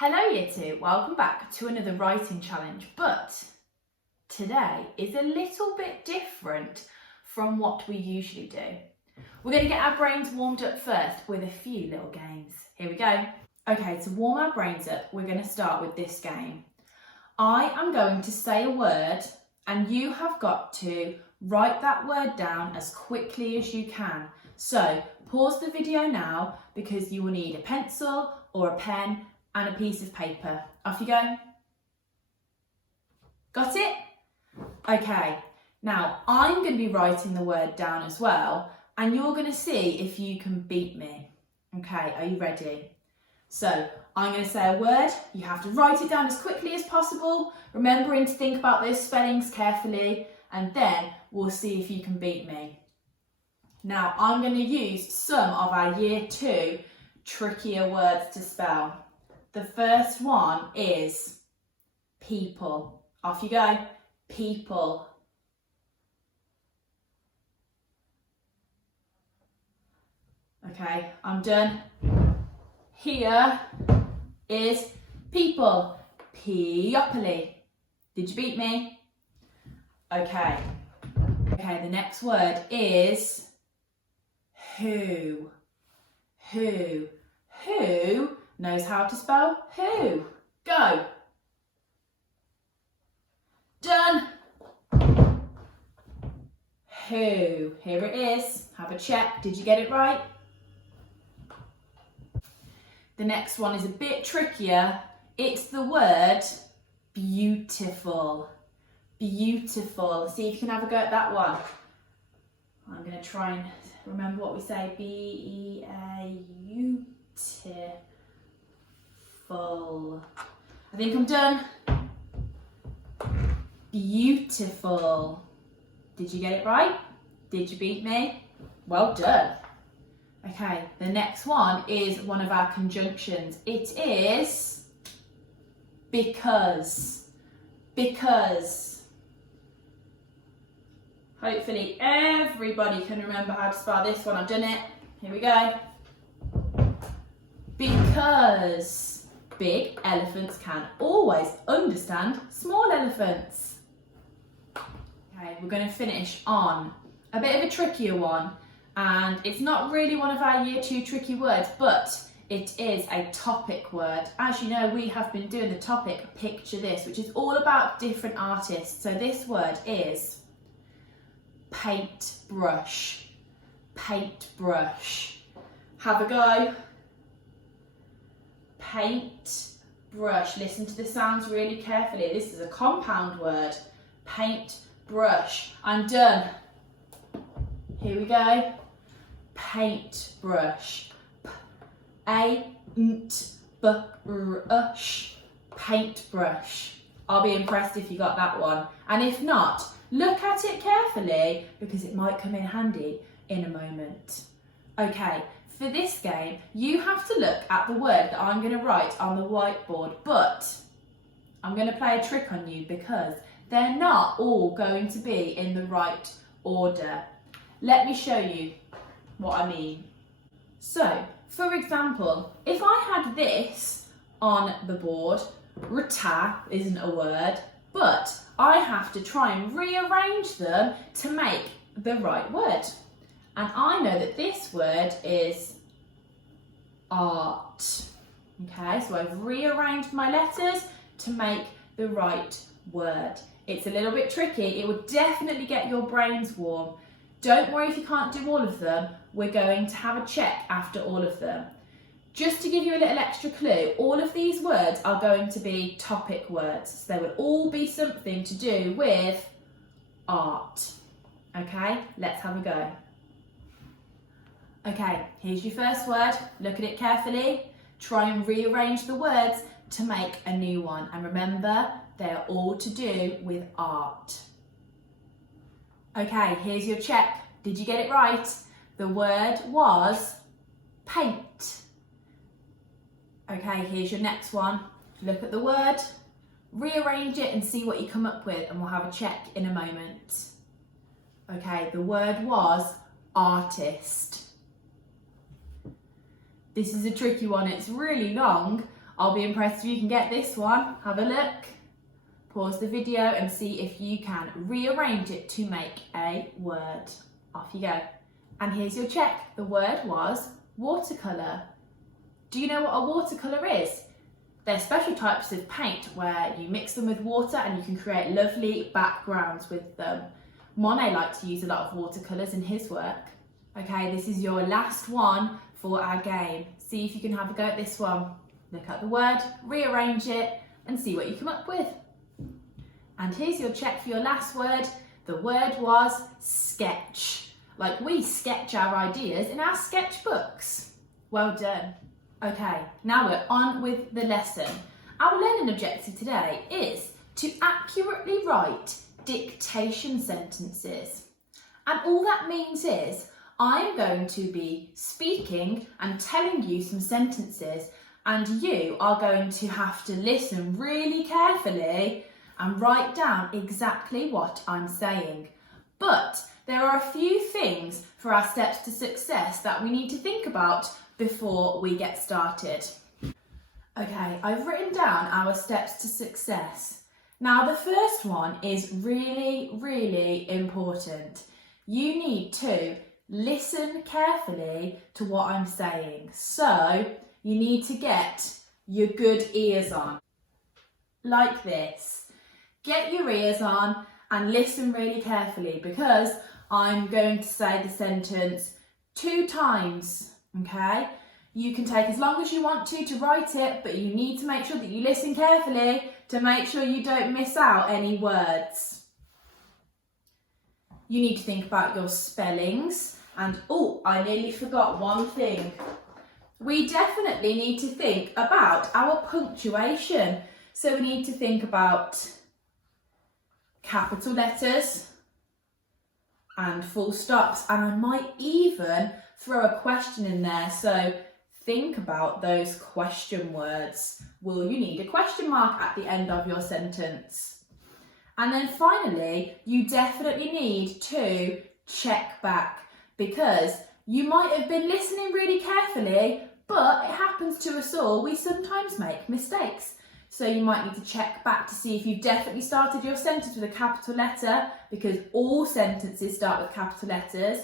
Hello Year 2, welcome back to another writing challenge, but today is a little bit different from what we usually do. We're going to get our brains warmed up first with a few little games. Here we go. Okay, to warm our brains up, we're going to start with this game. I am going to say a word and you have got to write that word down as quickly as you can. So pause the video now because you will need a pencil or a pen and a piece of paper. Off you go. Got it? Okay, now I'm going to be writing the word down as well and you're going to see if you can beat me. Okay, are you ready? So I'm going to say a word, you have to write it down as quickly as possible, remembering to think about those spellings carefully, and then we'll see if you can beat me. Now I'm going to use some of our Year 2 trickier words to spell. The first one is people. Off you go. People. Okay, I'm done. Here is people. Peoply. Did you beat me? Okay. Okay, the next word is who. Who. Who knows how to spell who? Go. Done. Who. Here it is. Have a check. Did you get it right? The next one is a bit trickier. It's the word beautiful. Beautiful. See if you can have a go at that one. I'm going to try and remember what we say. Beautiful. I think I'm done. Beautiful. Did you get it right? Did you beat me? Well done. Okay, the next one is one of our conjunctions. It is because. Because. Hopefully everybody can remember how to spell this one. I've done it. Here we go. Because big elephants can always understand small elephants. Okay, we're going to finish on a bit of a trickier one. And it's not really one of our Year 2 tricky words, but it is a topic word. As you know, we have been doing the topic Picture This, which is all about different artists. So this word is paintbrush. Paintbrush. Have a go. Paintbrush. Listen to the sounds really carefully. This is a compound word. Paintbrush. I'm done. Here we go. Paintbrush. Paintbrush. Paintbrush. I'll be impressed if you got that one. And if not, look at it carefully because it might come in handy in a moment. Okay, for this game, you have to look at the word that I'm going to write on the whiteboard, but I'm going to play a trick on you because they're not all going to be in the right order. Let me show you what I mean. So, for example, if I had this on the board, rata isn't a word, but I have to try and rearrange them to make the right word. And I know that this word is art. Okay, so I've rearranged my letters to make the right word. It's a little bit tricky. It will definitely get your brains warm. Don't worry if you can't do all of them. We're going to have a check after all of them. Just to give you a little extra clue, all of these words are going to be topic words. So they will all be something to do with art. Okay, let's have a go. Okay, here's your first word. Look at it carefully. Try and rearrange the words to make a new one. And remember, they're all to do with art. Okay, here's your check. Did you get it right? The word was paint. Okay, here's your next one. Look at the word, rearrange it and see what you come up with and we'll have a check in a moment. Okay, the word was artist. This is a tricky one, it's really long. I'll be impressed if you can get this one. Have a look. Pause the video and see if you can rearrange it to make a word. Off you go. And here's your check. The word was watercolour. Do you know what a watercolour is? They're special types of paint where you mix them with water and you can create lovely backgrounds with them. Monet liked to use a lot of watercolours in his work. Okay, this is your last one for our game. See if you can have a go at this one. Look at the word, rearrange it, and see what you come up with. And here's your check for your last word. The word was sketch. Like we sketch our ideas in our sketchbooks. Well done. Okay, now we're on with the lesson. Our learning objective today is to accurately write dictation sentences. And all that means is I'm going to be speaking and telling you some sentences, and you are going to have to listen really carefully and write down exactly what I'm saying. But there are a few things for our steps to success that we need to think about before we get started. Okay, I've written down our steps to success. Now the first one is really, really important. You need to listen carefully to what I'm saying. So you need to get your good ears on. Like this. Get your ears on and listen really carefully because I'm going to say the sentence 2 times, okay? You can take as long as you want to write it, but you need to make sure that you listen carefully to make sure you don't miss out any words. You need to think about your spellings and, oh, I nearly forgot one thing. We definitely need to think about our punctuation. So we need to think about capital letters and full stops, and I might even throw a question in there, so think about those question words. Will you need a question mark at the end of your sentence? And then finally, you definitely need to check back because you might have been listening really carefully, but it happens to us all. We sometimes make mistakes. So you might need to check back to see if you've definitely started your sentence with a capital letter, because all sentences start with capital letters.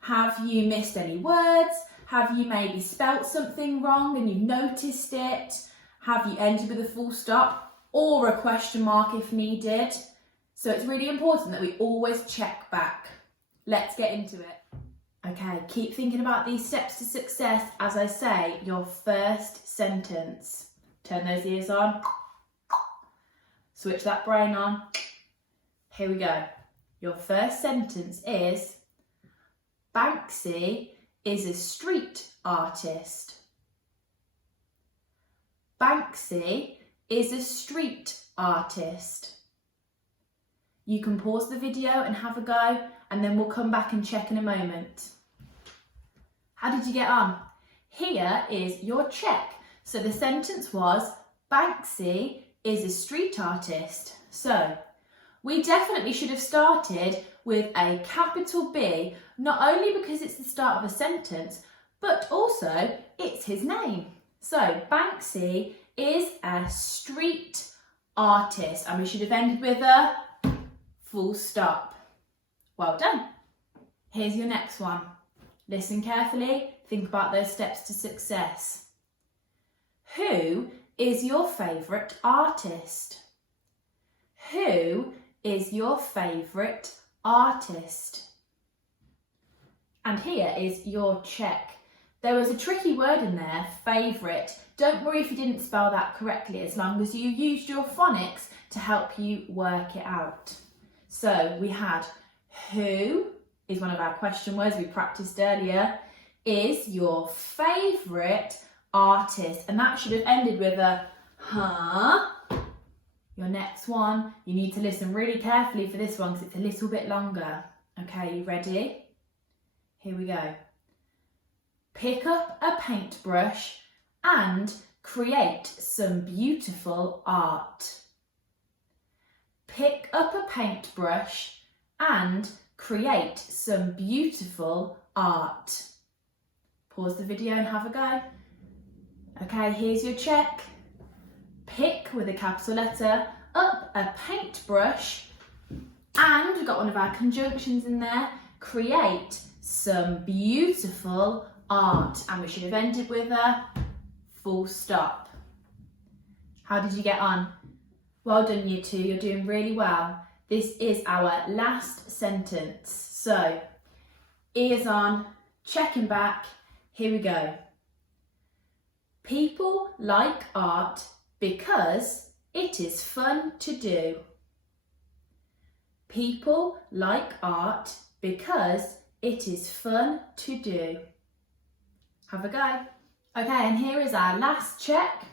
Have you missed any words? Have you maybe spelt something wrong and you've noticed it? Have you ended with a full stop or a question mark if needed? So it's really important that we always check back. Let's get into it. Okay, keep thinking about these steps to success as I say your first sentence. Turn those ears on. Switch that brain on. Here we go. Your first sentence is, Banksy is a street artist. Banksy is a street artist. You can pause the video and have a go, and then we'll come back and check in a moment. How did you get on? Here is your check. So the sentence was, Banksy is a street artist. So we definitely should have started with a capital B, not only because it's the start of a sentence, but also it's his name. So Banksy is a street artist, and we should have ended with a full stop. Well done. Here's your next one. Listen carefully, think about those steps to success. Who is your favourite artist? Who is your favourite artist? And here is your check. There was a tricky word in there, favourite. Don't worry if you didn't spell that correctly, as long as you used your phonics to help you work it out. So we had who is one of our question words we practiced earlier, is your favourite artist, and that should have ended with a huh. Your next one, you need to listen really carefully for this one because it's a little bit longer. Okay, you ready? Here we go. Pick up a paintbrush and create some beautiful art. Pick up a paintbrush and create some beautiful art. Pause the video and have a go. Okay, here's your check. pick with a capital letter, up a paintbrush, and we've got one of our conjunctions in there, create some beautiful art. And we should have ended with a full stop. How did you get on? Well done, you two, you're doing really well. This is our last sentence. So, ears on, checking back, here we go. People like art because it is fun to do. People like art because it is fun to do. Have a go. Okay, and here is our last check.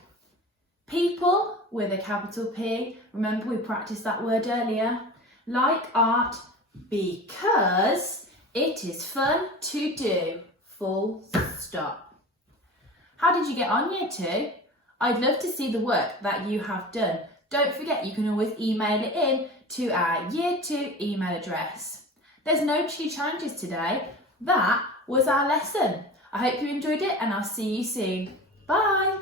People with a capital P, remember we practiced that word earlier, like art because it is fun to do. Full stop. How did you get on, year 2? I'd love to see the work that you have done. Don't forget you can always email it in to our year 2 email address. There's no cheeky challenges today. That was our lesson. I hope you enjoyed it and I'll see you soon. Bye.